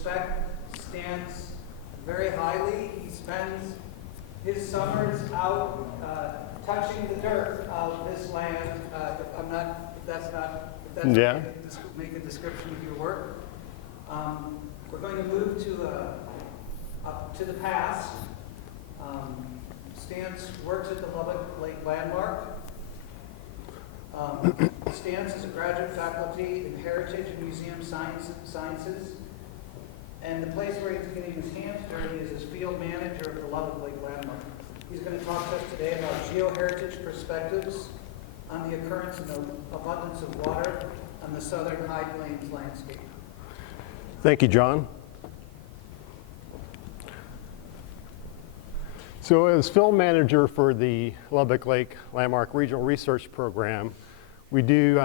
respect stands very highly. He spends his summers out touching the dirt of this land. If that's Yeah. make a description of your work. We're going to move up to the past. Stans works at the Lubbock Lake Landmark. Stans is a graduate faculty in Heritage and Museum Sciences. And the place where he's getting his hands dirty is as field manager of the Lubbock Lake Landmark. He's going to talk to us today about geoheritage perspectives on the occurrence and the abundance of water on the southern High Plains landscape. Thank you, John. So as field manager for the Lubbock Lake Landmark Regional Research Program, we do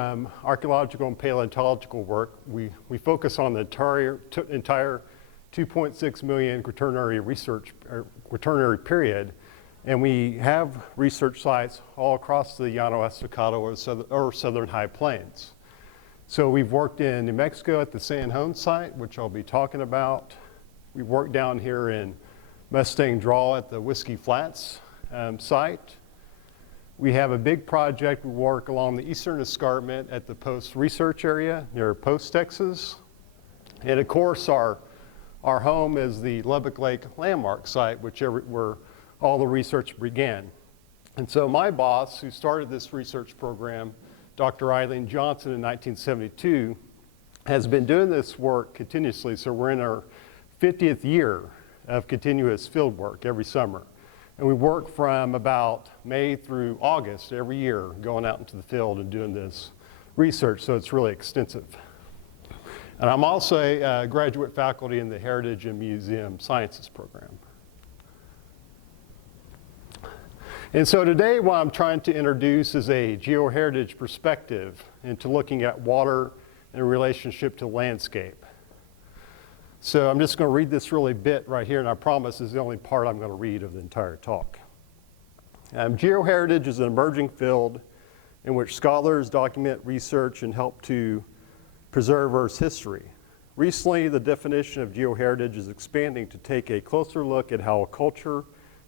archaeological and paleontological work. We focus on the entire 2.6 million quaternary period, and we have research sites all across the Llano Estacado or southern High Plains. So we've worked in New Mexico at the San Juan site, which I'll be talking about. We've worked down here in Mustang Draw at the Whiskey Flats site. We have a big project. We work along the eastern escarpment at the Post Research Area near Post, Texas. And of course, our home is the Lubbock Lake Landmark site, where all the research began. And so my boss, who started this research program, Dr. Eileen Johnson in 1972, has been doing this work continuously. So we're in our 50th year of continuous field work every summer. And we work from about May through August every year, going out into the field and doing this research, so it's really extensive. And I'm also a graduate faculty in the Heritage and Museum Sciences program. And so today what I'm trying to introduce is a geoheritage perspective into looking at water in relationship to landscape. So I'm just going to read this really bit right here, and I promise this is the only part I'm going to read of the entire talk. Geoheritage is an emerging field in which scholars document research and help to preserve Earth's history. Recently, the definition of geoheritage is expanding to take a closer look at how a culture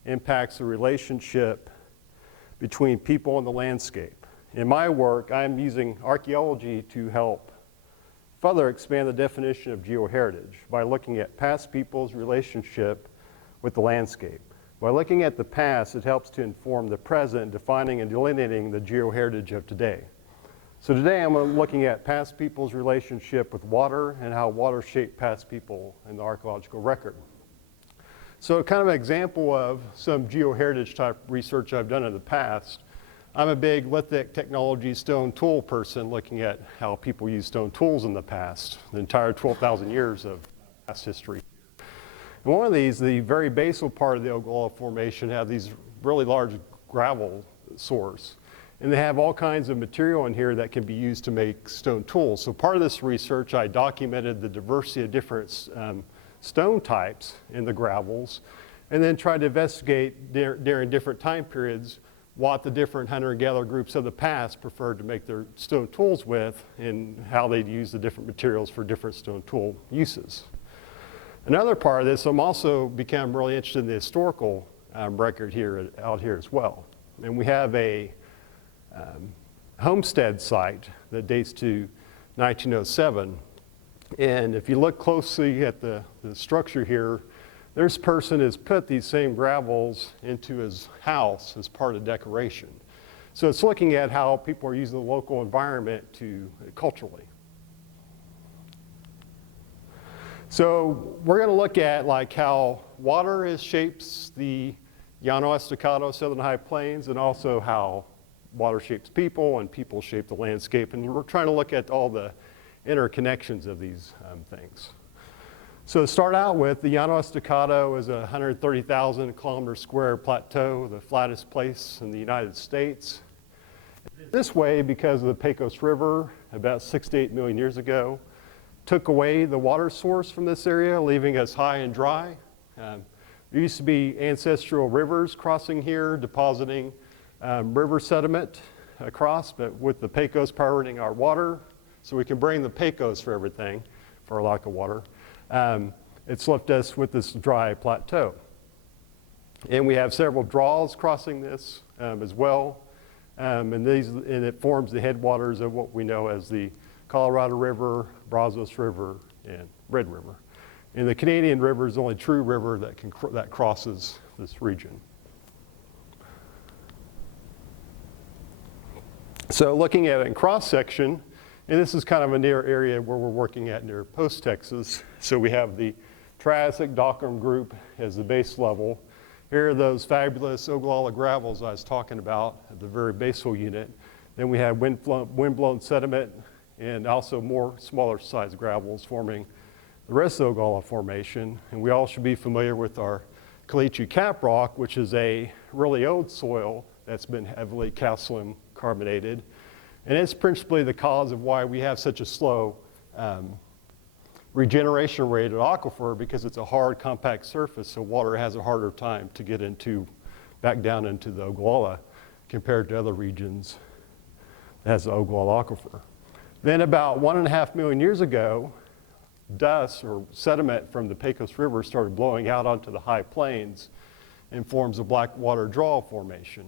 impacts the relationship between people and the landscape. In my work, I'm using archaeology to help further expand the definition of geoheritage by looking at past people's relationship with the landscape. By looking at the past, it helps to inform the present, defining and delineating the geoheritage of today. So today I'm looking at past people's relationship with water and how water shaped past people in the archaeological record. So kind of an example of some geoheritage type research I've done in the past. I'm a big lithic technology stone tool person, looking at how people use stone tools in the past, the entire 12,000 years of past history. And one of these, the very basal part of the Ogallala Formation, have these really large gravel sores. And they have all kinds of material in here that can be used to make stone tools. So part of this research, I documented the diversity of different stone types in the gravels, and then tried to investigate during different time periods what the different hunter-gatherer groups of the past preferred to make their stone tools with, and how they'd use the different materials for different stone tool uses. Another part of this, I'm also become really interested in the historical record out here as well. And we have a homestead site that dates to 1907. And if you look closely at the structure here, this person has put these same gravels into his house as part of decoration. So it's looking at how people are using the local environment culturally. So we're going to look at how water shapes the Llano Estacado, Southern High Plains, and also how water shapes people and people shape the landscape. And we're trying to look at all the interconnections of these things. So to start out with, the Llano Estacado is a 130,000 kilometer square plateau, the flattest place in the United States. This way, because of the Pecos River, about 6 to 8 million years ago, took away the water source from this area, leaving us high and dry. There used to be ancestral rivers crossing here, depositing river sediment across, but with the Pecos powering our water, so we can bring the Pecos for everything, for our lack of water. it's left us with this dry plateau. And we have several draws crossing this as well. And it forms the headwaters of what we know as the Colorado River, Brazos River, and Red River. And the Canadian River is the only true river that crosses this region. So looking at it in cross-section, and this is kind of a near area where we're working at near Post, Texas. So we have the Triassic Dockland group as the base level. Here are those fabulous Ogallala gravels I was talking about at the very basal unit. Then we have wind-blown sediment and also more smaller sized gravels forming the rest of the Ogallala Formation. And we all should be familiar with our caliche cap rock, which is a really old soil that's been heavily calcium carbonated. And it's principally the cause of why we have such a slow regeneration rate of aquifer, because it's a hard, compact surface, so water has a harder time to get back down into the Ogallala compared to other regions that has the Ogallala aquifer. Then about 1.5 million years ago, dust or sediment from the Pecos River started blowing out onto the high plains and forms a Blackwater Draw Formation.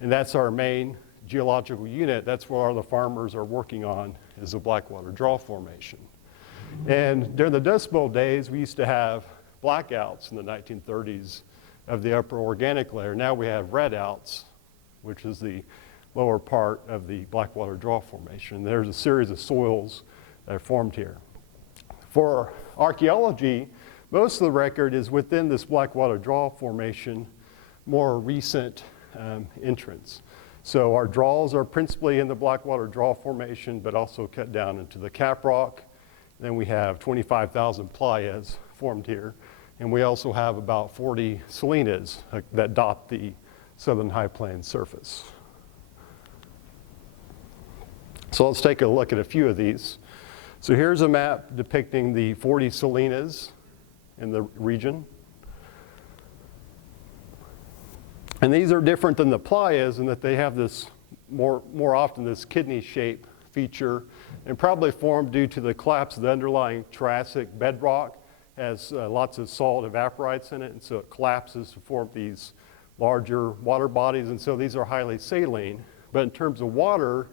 And that's our main geological unit. That's what all the farmers are working on, is the Blackwater Draw Formation. And during the Dust Bowl days, we used to have blackouts in the 1930s of the upper organic layer. Now we have redouts, which is the lower part of the Blackwater Draw Formation. There's a series of soils that are formed here. For archaeology, most of the record is within this Blackwater Draw Formation, more recent entrance. So our draws are principally in the Blackwater Draw Formation, but also cut down into the cap rock. Then we have 25,000 playas formed here. And we also have about 40 salinas that dot the southern high plains surface. So let's take a look at a few of these. So here's a map depicting the 40 salinas in the region. And these are different than the playas in that they have this more often this kidney shape feature, and probably formed due to the collapse of the underlying Triassic bedrock. Has lots of salt evaporites in it, and so it collapses to form these larger water bodies, and so these are highly saline. But in terms of water,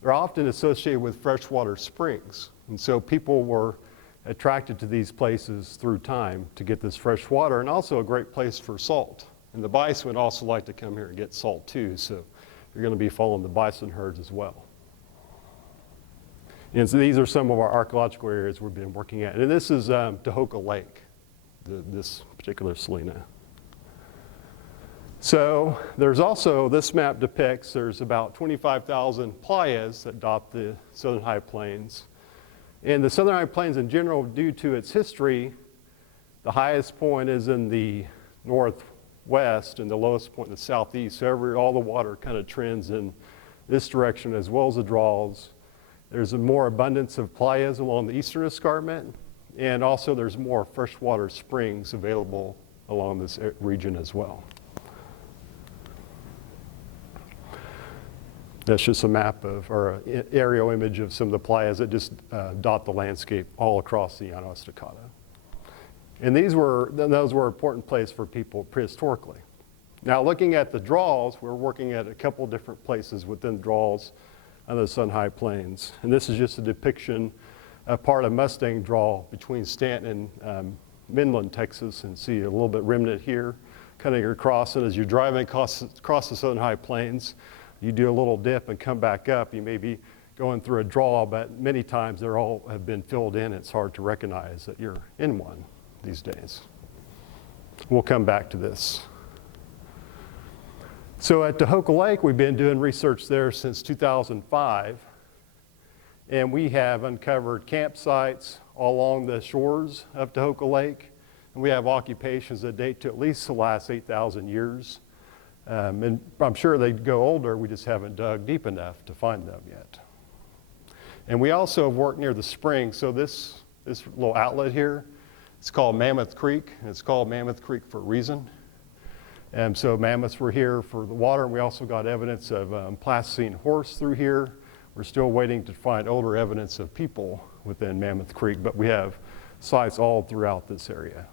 they're often associated with freshwater springs, and so people were attracted to these places through time to get this fresh water, and also a great place for salt. And the bison would also like to come here and get salt too, so you're going to be following the bison herds as well. And so these are some of our archaeological areas we've been working at. And this is Tehoka Lake, this particular salina. So there's also, this map depicts, there's about 25,000 playas that dot the southern high plains. And the southern high plains in general, due to its history, the highest point is in the northwest and the lowest point in the southeast. So all the water kind of trends in this direction, as well as the draws. There's a more abundance of playas along the eastern escarpment, and also there's more freshwater springs available along this region as well. That's just a map of, or an aerial image of some of the playas that just dot the landscape all across the Llano Estacado. And those were an important place for people prehistorically. Now looking at the draws, we're working at a couple different places within the draws on the Sun High Plains. And this is just a depiction of part of Mustang Draw between Stanton and Midland, Texas, and see a little bit remnant here, cutting across. And as you're driving across the Southern High Plains, you do a little dip and come back up. You may be going through a draw, but many times they're all have been filled in. It's hard to recognize that you're in one these days. We'll come back to this. So at Tehoka Lake, we've been doing research there since 2005, and we have uncovered campsites all along the shores of Tehoka Lake, and we have occupations that date to at least the last 8,000 years. And I'm sure they'd go older, we just haven't dug deep enough to find them yet. And we also have worked near the spring, so this little outlet here, it's called Mammoth Creek, and it's called Mammoth Creek for a reason. And so mammoths were here for the water, and we also got evidence of Pleistocene horse through here. We're still waiting to find older evidence of people within Mammoth Creek, but we have sites all throughout this area.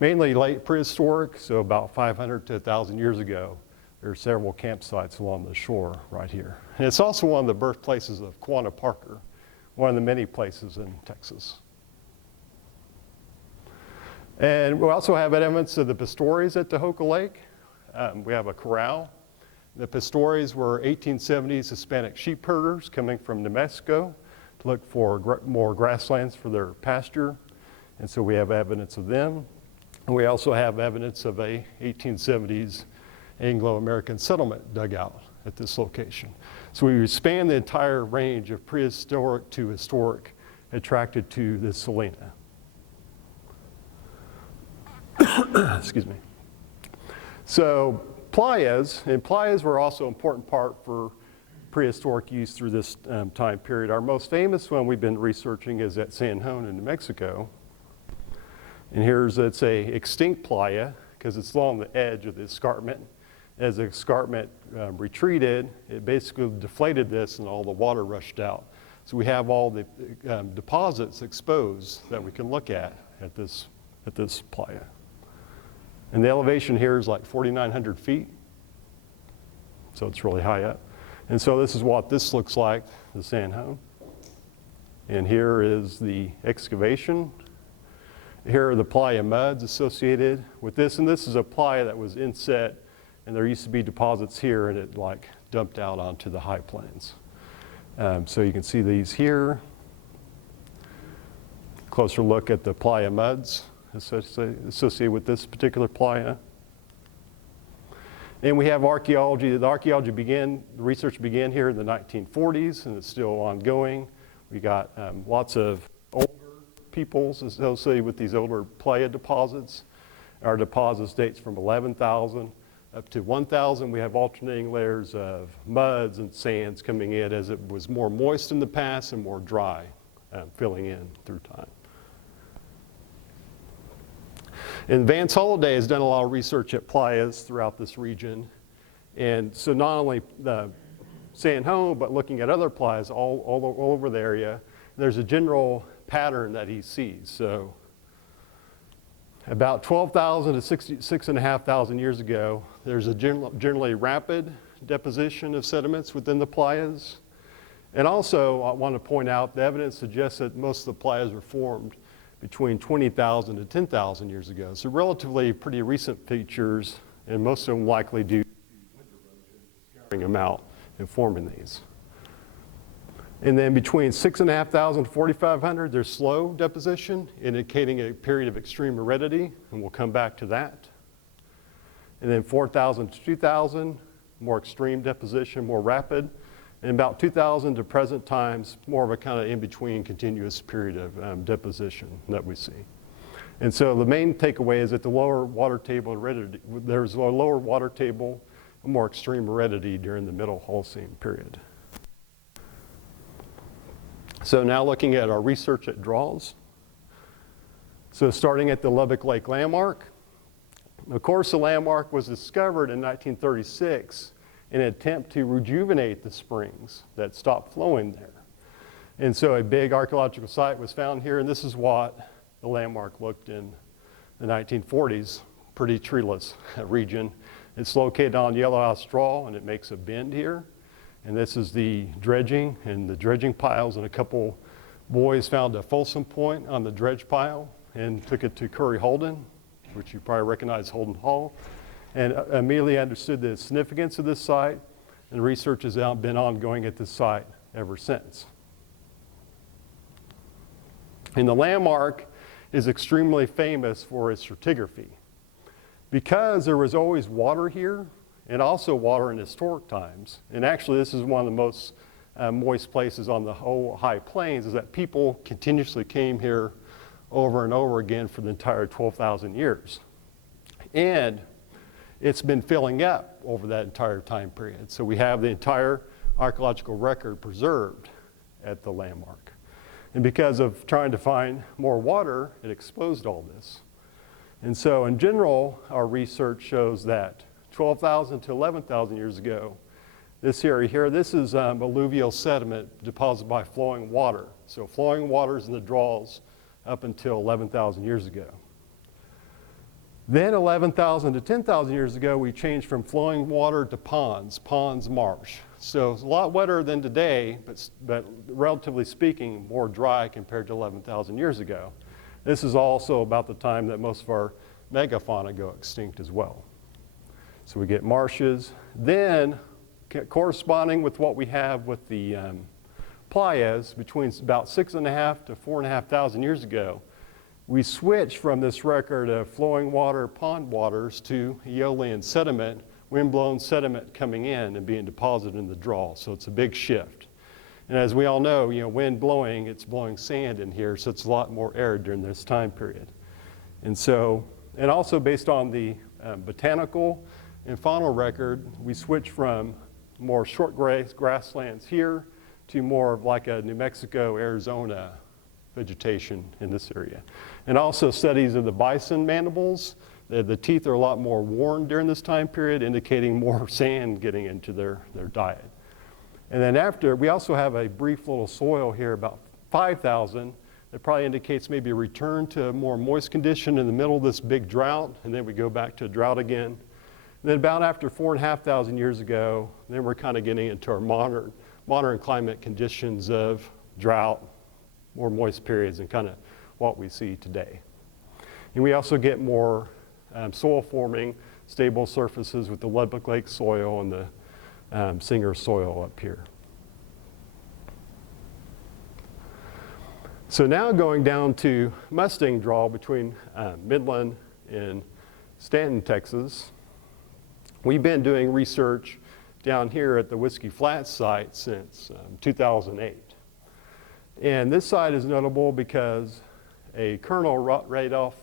Mainly late prehistoric, so about 500 to 1,000 years ago. There are several campsites along the shore right here. And it's also one of the birthplaces of Quanah Parker, one of the many places in Texas. And we also have evidence of the Pastores at Tehoka Lake. We have a corral. The Pastores were 1870s Hispanic sheep herders coming from New Mexico to look for more grasslands for their pasture. And so we have evidence of them. And we also have evidence of a 1870s Anglo-American settlement dugout at this location. So we span the entire range of prehistoric to historic attracted to this salina. Excuse me. So playas were also an important part for prehistoric use through this time period. Our most famous one we've been researching is at San Juan in New Mexico. And it's a extinct playa because it's along the edge of the escarpment. As the escarpment retreated, it basically deflated this and all the water rushed out. So we have all the deposits exposed that we can look at this playa. And the elevation here is like 4,900 feet. So it's really high up. And so this is what this looks like, the San Juan. And here is the excavation. Here are the playa muds associated with this. And this is a playa that was inset, and there used to be deposits here, and it like dumped out onto the high plains. So you can see these here. Closer look at the playa muds associated with this particular playa. And we have archaeology. The research began here in the 1940s, and it's still ongoing. We got lots of older peoples associated with these older playa deposits. Our deposits dates from 11,000 up to 1,000. We have alternating layers of muds and sands coming in as it was more moist in the past and more dry, filling in through time. And Vance Holliday has done a lot of research at playas throughout this region. And so not only the San Juan, but looking at other playas all over the area, there's a general pattern that he sees. So about 12,000 to 6,500 years ago, there's a generally rapid deposition of sediments within the playas. And also, I want to point out the evidence suggests that most of the playas were formed between 20,000 to 10,000 years ago. So relatively pretty recent features, and most of them likely due to winter erosion, scarring them out and forming these. And then between 6,500 to 4,500, there's slow deposition, indicating a period of extreme aridity, and we'll come back to that. And then 4,000 to 2,000, more extreme deposition, more rapid. And about 2,000 to present times, more of a kind of in-between continuous period of deposition that we see. And so the main takeaway is that the lower water table aridity, there's a lower water table, more extreme aridity during the Middle Holocene period. So now looking at our research at draws. So starting at the Lubbock Lake landmark. Of course, the landmark was discovered in 1936 in an attempt to rejuvenate the springs that stopped flowing there. And so a big archaeological site was found here, and this is what the landmark looked in the 1940s, pretty treeless region. It's located on Yellow House Draw, and it makes a bend here. And this is the dredging and the dredging piles, and a couple boys found a Folsom point on the dredge pile and took it to Curry Holden, which you probably recognize Holden Hall, and immediately understood the significance of this site, and research has been ongoing at this site ever since. And the landmark is extremely famous for its stratigraphy. Because there was always water here, and also water in historic times, and actually this is one of the most moist places on the whole high plains, is that people continuously came here over and over again for the entire 12,000 years. And it's been filling up over that entire time period. So we have the entire archaeological record preserved at the landmark. And because of trying to find more water, it exposed all this. And so in general, our research shows that 12,000 to 11,000 years ago, this area here, this is alluvial sediment deposited by flowing water. So flowing waters in the draws up until 11,000 years ago. Then 11,000 to 10,000 years ago, we changed from flowing water to ponds, marsh. So it's a lot wetter than today, but relatively speaking, more dry compared to 11,000 years ago. This is also about the time that most of our megafauna go extinct as well. So we get marshes. Then, corresponding with what we have with the playas, between about 6,500 to 4,500 years ago, we switched from this record of flowing water, pond waters, to Aeolian sediment, wind-blown sediment coming in and being deposited in the draw. So it's a big shift. And as we all know, wind blowing, it's blowing sand in here, so it's a lot more arid during this time period. And also based on the botanical and faunal record, we switched from more short grasslands here to more of like a New Mexico, Arizona vegetation in this area. And also studies of the bison mandibles. The teeth are a lot more worn during this time period, indicating more sand getting into their diet. And then after, we also have a brief little soil here, about 5,000, that probably indicates maybe a return to a more moist condition in the middle of this big drought, and then we go back to a drought again. And then about after 4,500 years ago, then we're kind of getting into our modern climate conditions of drought, more moist periods, and kind of what we see today. And we also get more soil forming, stable surfaces with the Lubbock Lake soil and the Singer soil up here. So now going down to Mustang Draw between Midland and Stanton, Texas. We've been doing research down here at the Whiskey Flats site since 2008. And this site is notable because a Colonel Randolph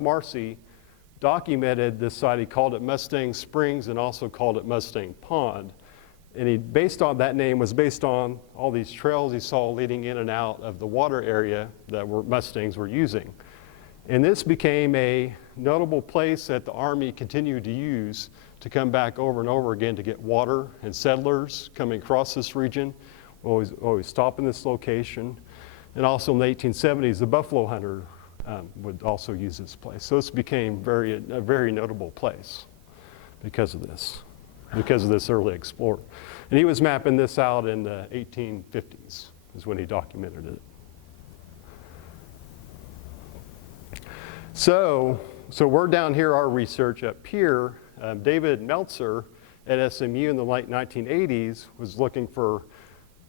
Marcy documented this site. He called it Mustang Springs and also called it Mustang Pond. And based on that name was based on all these trails he saw leading in and out of the water area that Mustangs were using. And this became a notable place that the Army continued to use to come back over and over again to get water, and settlers coming across this region always stop in this location. And also in the 1870s, the buffalo hunter would also use this place. So this became a very notable place because of this early explorer. And he was mapping this out in the 1850s is when he documented it. So we're down here, our research up here. David Meltzer at SMU in the late 1980s was looking for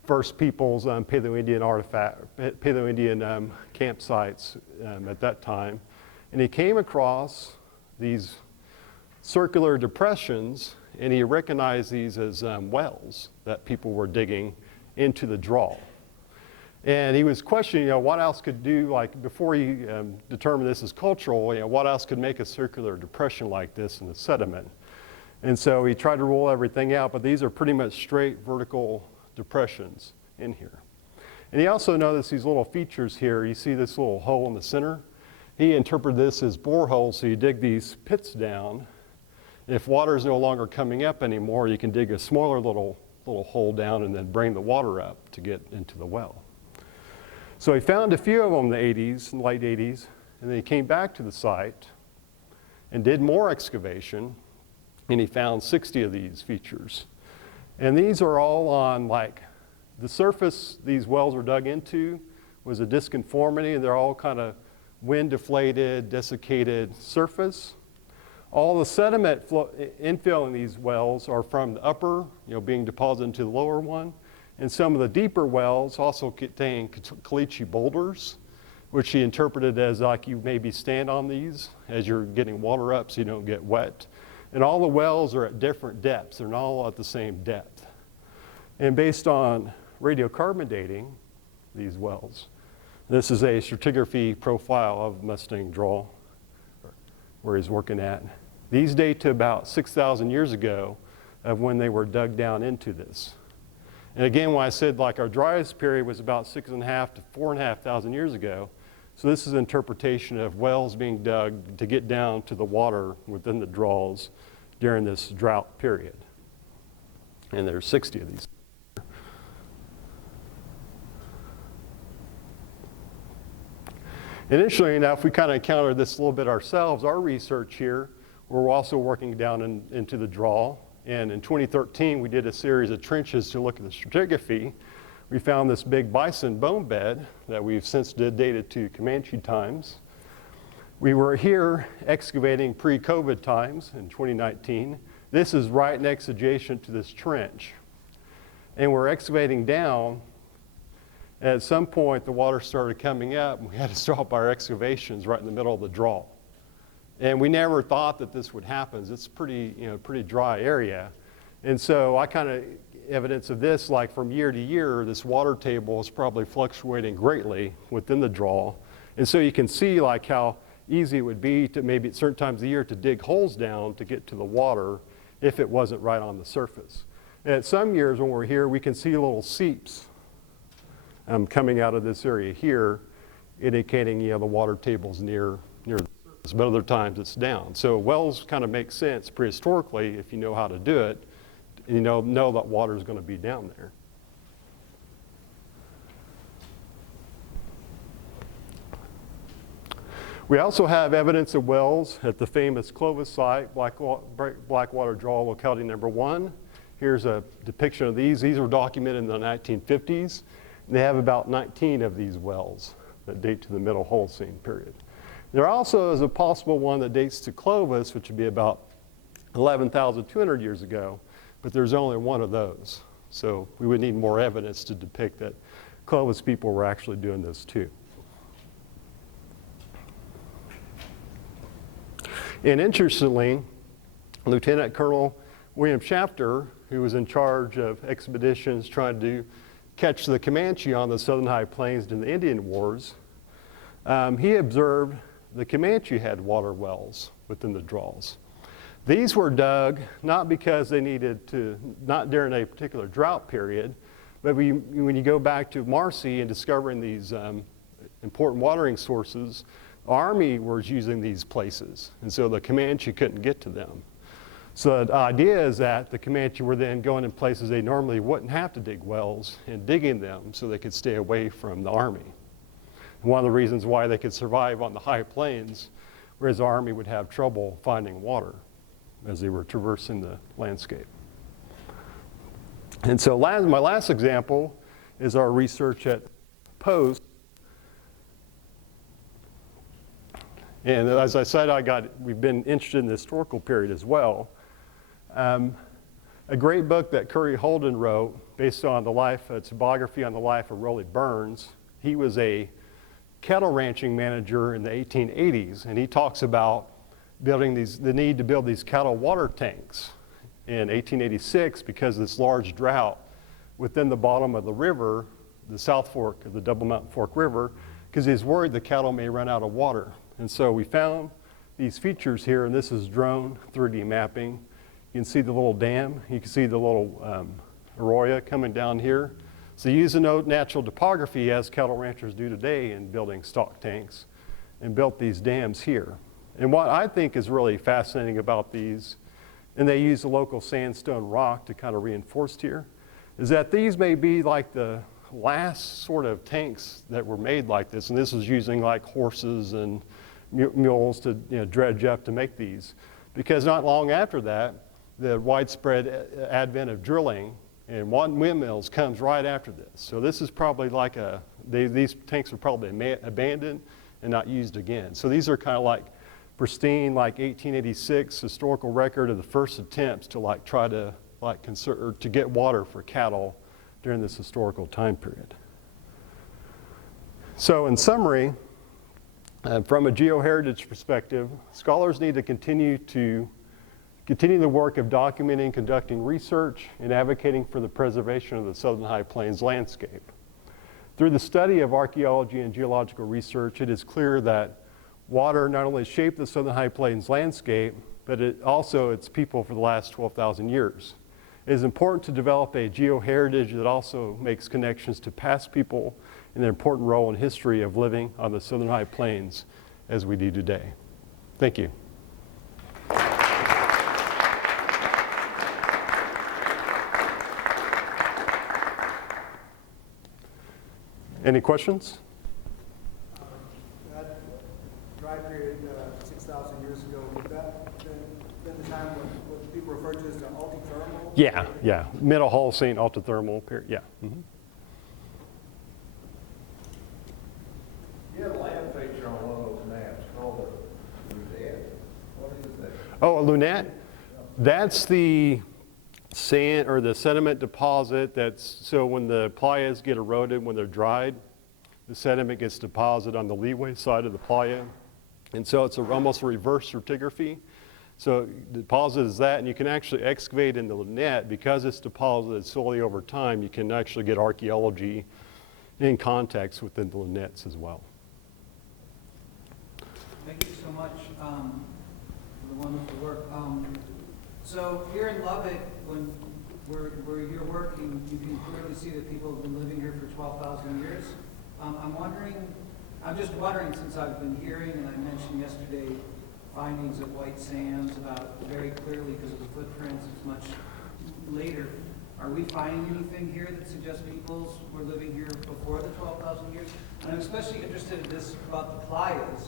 First Peoples Paleo-Indian campsites at that time. And he came across these circular depressions, and he recognized these as wells that people were digging into the draw. And he was questioning, what else could do, like before he determined this as cultural, what else could make a circular depression like this in the sediment? And so he tried to rule everything out, but these are pretty much straight vertical depressions in here. And he also noticed these little features here. You see this little hole in the center? He interpreted this as boreholes, so you dig these pits down. If water is no longer coming up anymore, you can dig a smaller little hole down and then bring the water up to get into the well. So he found a few of them in the late 80s, and then he came back to the site and did more excavation, and he found 60 of these features. And these are all on the surface these wells were dug into was a disconformity, and they're all kind of wind deflated, desiccated surface. All the sediment infill in these wells are from the upper, being deposited into the lower one. And some of the deeper wells also contain caliche boulders, which he interpreted as like you maybe stand on these as you're getting water up so you don't get wet. And all the wells are at different depths. They're not all at the same depth. And based on radiocarbon dating these wells, this is a stratigraphy profile of Mustang Draw, where he's working at. These date to about 6,000 years ago of when they were dug down into this. And again, when I said our driest period was about 6,500 to 4,500 years ago, so this is an interpretation of wells being dug to get down to the water within the draws during this drought period. And there's 60 of these. Initially enough, we kind of encountered this a little bit ourselves. Our research here, we're also working down into the draw. And in 2013, we did a series of trenches to look at the stratigraphy. We found this big bison bone bed that we've since dated to Comanche times. We were here excavating pre-COVID times in 2019. This is right next adjacent to this trench. And we're excavating down. At some point, the water started coming up, and we had to stop our excavations right in the middle of the draw. And we never thought that this would happen. It's pretty dry area. And so I kind of evidence of this, like from year to year, this water table is probably fluctuating greatly within the draw. And so you can see like how easy it would be to maybe at certain times of the year to dig holes down to get to the water if it wasn't right on the surface. And at some years when we're here, we can see little seeps coming out of this area here, indicating the water table's near the surface, but other times it's down. So wells kind of make sense prehistorically if you know how to do it, and you know that water is going to be down there. We also have evidence of wells at the famous Clovis site, Blackwater Draw, locality number 1. Here's a depiction of these. These were documented in the 1950s. They have about 19 of these wells that date to the Middle Holocene period. There also is a possible one that dates to Clovis, which would be about 11,200 years ago, but there's only one of those. So we would need more evidence to depict that Clovis people were actually doing this too. And interestingly, Lieutenant Colonel William Shafter, who was in charge of expeditions trying to catch the Comanche on the Southern High Plains during the Indian Wars, he observed the Comanche had water wells within the draws. These were dug not because they needed to, not during a particular drought period, but when you go back to Marcy and discovering these important watering sources, the Army was using these places, and so the Comanche couldn't get to them. So the idea is that the Comanche were then going in places they normally wouldn't have to dig wells and digging them so they could stay away from the Army. And one of the reasons why they could survive on the high plains, whereas the Army would have trouble finding water as they were traversing the landscape. And so my last example is our research at Post. And as I said, we've been interested in the historical period as well. A great book that Curry Holden wrote based on it's a biography on the life of Rollie Burns. He was a cattle ranching manager in the 1880s, and he talks about the need to build these cattle water tanks in 1886 because of this large drought within the bottom of the river, the South Fork of the Double Mountain Fork River, because he's worried the cattle may run out of water. And so we found these features here, and this is drone 3D mapping. You can see the little dam. You can see the little arroyo coming down here. So use the natural topography as cattle ranchers do today in building stock tanks and built these dams here. And what I think is really fascinating about these, and they use the local sandstone rock to kind of reinforce here, is that these may be like the last sort of tanks that were made like this. And this is using like horses and mules to dredge up to make these. Because not long after that, the widespread advent of drilling and windmills comes right after this. So this is probably like these tanks were probably abandoned and not used again. So these are kind of like pristine, like 1886 historical record of the first attempts to try to conserve or to get water for cattle during this historical time period. So in summary, from a geoheritage perspective, scholars need to continue the work of documenting, conducting research, and advocating for the preservation of the Southern High Plains landscape. Through the study of archaeology and geological research, it is clear that water not only shaped the Southern High Plains landscape, but its people for the last 12,000 years. It is important to develop a geoheritage that also makes connections to past people and their important role in history of living on the Southern High Plains as we do today. Thank you. Any questions? dry period 6,000 years ago, would that been the time when what people refer to as the altithermal? Yeah, Middle Holocene altithermal period, yeah. Mhm. You have a land feature on one of those maps called the Lunette. What is that? Oh, a lunette? That's the sand or the sediment deposit so when the playas get eroded, when they're dried, the sediment gets deposited on the leeway side of the playa. And so it's almost a reverse stratigraphy. So it deposits that, and you can actually excavate in the lunette because it's deposited slowly over time. You can actually get archaeology in context within the lunettes as well. Thank you so much for the wonderful work. So here in Lubbock, where you're working, you can clearly see that people have been living here for 12,000 years. I'm just wondering, since I've been hearing, and I mentioned yesterday, findings of white sands about very clearly because of the footprints, it's much later. Are we finding anything here that suggests peoples were living here before the 12,000 years? And I'm especially interested in this about the playas,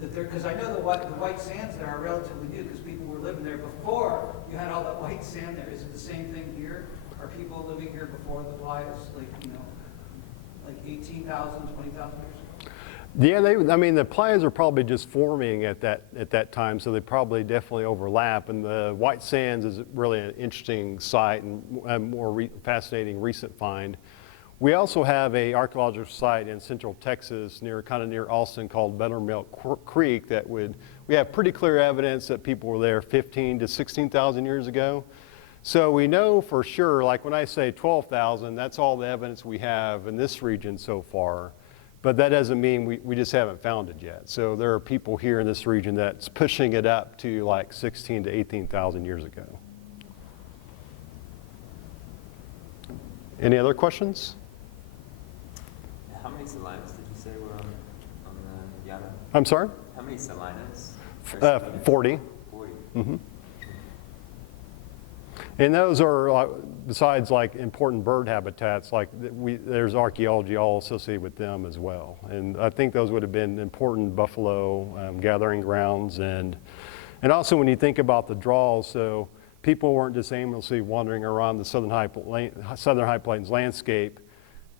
because I know the white sands there are relatively new because people were living there before you had all that white sand there. Is it the same thing here? Are people living here before the playas, like 18,000, 20,000 years ago? Yeah, the playas are probably just forming at that time, so they probably definitely overlap. And the white sands is really an interesting site and a more fascinating recent find. We also have a archaeological site in central Texas, kind of near Austin, called Buttermilk Creek we have pretty clear evidence that people were there 15 to 16,000 years ago. So we know for sure, like when I say 12,000, that's all the evidence we have in this region so far. But that doesn't mean we just haven't found it yet. So there are people here in this region that's pushing it up to like 16 to 18,000 years ago. Any other questions? How many salinas did you say were on the Llano? I'm sorry? How many salinas? 40. 40. Mm-hmm. And those are, besides like important bird habitats, there's archaeology all associated with them as well. And I think those would have been important buffalo gathering grounds. And also when you think about the draws, so people weren't just aimlessly wandering around the Southern High Plains landscape.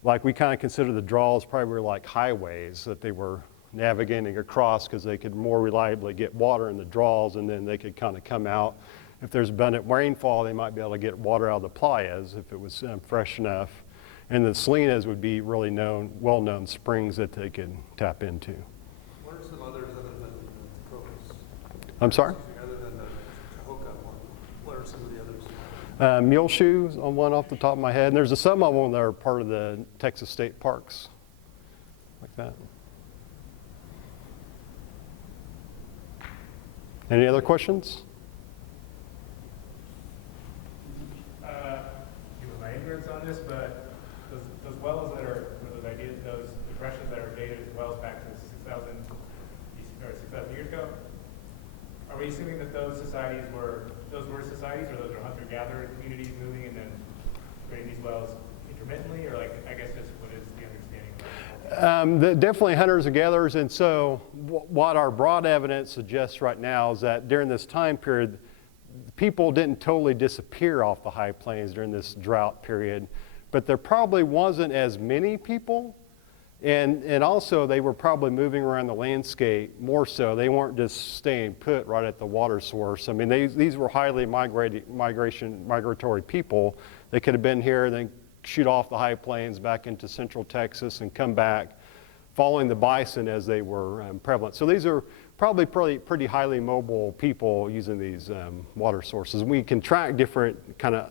Like we kind of consider the draws probably like highways that they were navigating across because they could more reliably get water in the draws, and then they could kind of come out. If there's abundant rainfall, they might be able to get water out of the playas if it was fresh enough. And the salinas would be really well-known springs that they could tap into. What are some others other than the crocus? I'm sorry? Other than the Cahokia one, what are some of the others? Muleshoe on one off the top of my head. And there's some of them that are part of the Texas state parks, like that. Any other questions? My ignorance on this, but those wells that are, or those depressions that are dated as wells back to 6,000 years ago, are we assuming that those were societies, or those are hunter-gatherer communities moving and then creating these wells intermittently, or I guess just what is the understanding? Definitely hunters and gatherers, and so what our broad evidence suggests right now is that during this time period, people didn't totally disappear off the high plains during this drought period, but there probably wasn't as many people, and also they were probably moving around the landscape more so. They weren't just staying put right at the water source. I mean, these were highly migratory people. They could have been here and then shoot off the high plains back into central Texas and come back, following the bison as they were prevalent. So these are probably pretty highly mobile people using these water sources. We can track different kind of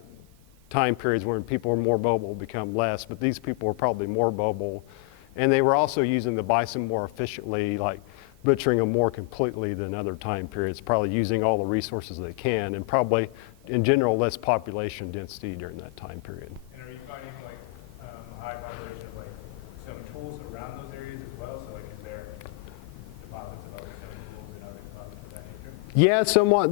time periods when people are more mobile become less, but these people were probably more mobile. And they were also using the bison more efficiently, like butchering them more completely than other time periods, probably using all the resources they can, and probably in general less population density during that time period. And are you finding a high population of stone tools around those areas as well? So is there deposits of other stone tools and other deposits of that nature? Yeah, somewhat.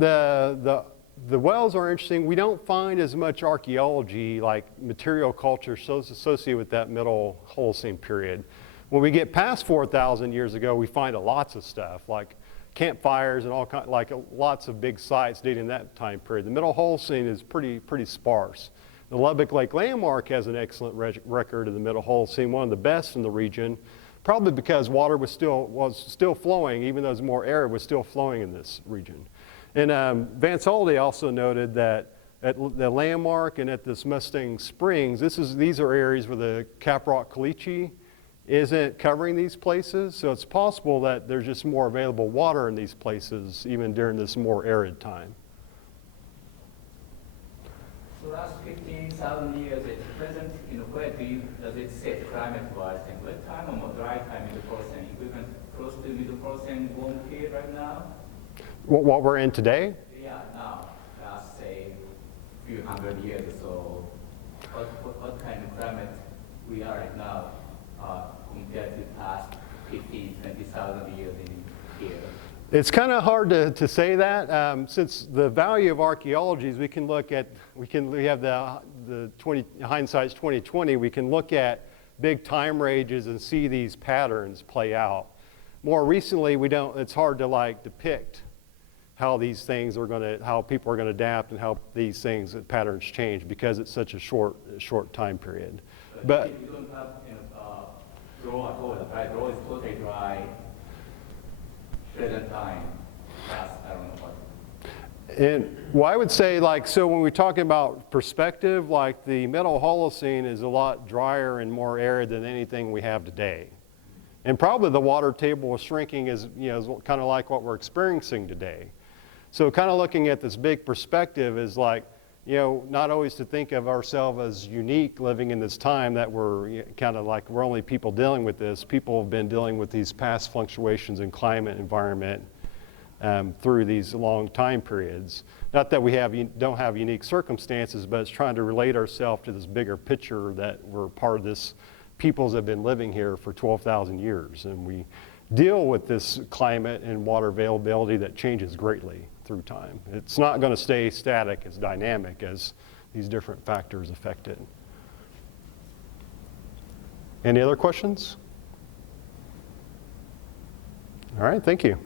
The wells are interesting. We don't find as much archaeology, like material culture, associated with that Middle Holocene period. When we get past 4,000 years ago, we find lots of stuff like campfires and all kind, like lots of big sites dating that time period. The Middle Holocene is pretty sparse. The Lubbock Lake Landmark has an excellent record of the Middle Holocene, one of the best in the region, probably because water was still flowing, even though it was more arid, was still flowing in this region. And Vance Holiday also noted that at the Landmark and at this Mustang Springs, these are areas where the caprock caliche isn't covering these places, so it's possible that there's just more available water in these places even during this more arid time. So last 15,000 years, it's present, where does it sit climate-wise, and wet time or more dry time in the Holocene? Equivalent close to middle Holocene warm period right now? What we're in today? Yeah, now, last say few hundred years or so, what kind of climate we are right now compared to past 50, 20,000 years in here? It's kind of hard to say that. Since the value of archaeology is we have the hindsight's 2020, we can look at big time ranges and see these patterns play out. More recently, it's hard to depict how these things how people are gonna adapt and how these patterns change because it's such a short time period. But you don't have draw at all, right? Draw is totally dry. Present time, past, I don't know what. And I would say so when we're talking about perspective, the Middle Holocene is a lot drier and more arid than anything we have today. And probably the water table is shrinking is kind of like what we're experiencing today. So kind of looking at this big perspective is not always to think of ourselves as unique living in this time that we're kind of we're only people dealing with this. People have been dealing with these past fluctuations in climate environment through these long time periods. Not that we don't have unique circumstances, but it's trying to relate ourselves to this bigger picture that we're part of this peoples that have been living here for 12,000 years. And we deal with this climate and water availability that changes greatly through time. It's not going to stay static, it's dynamic as these different factors affect it. Any other questions? All right, thank you.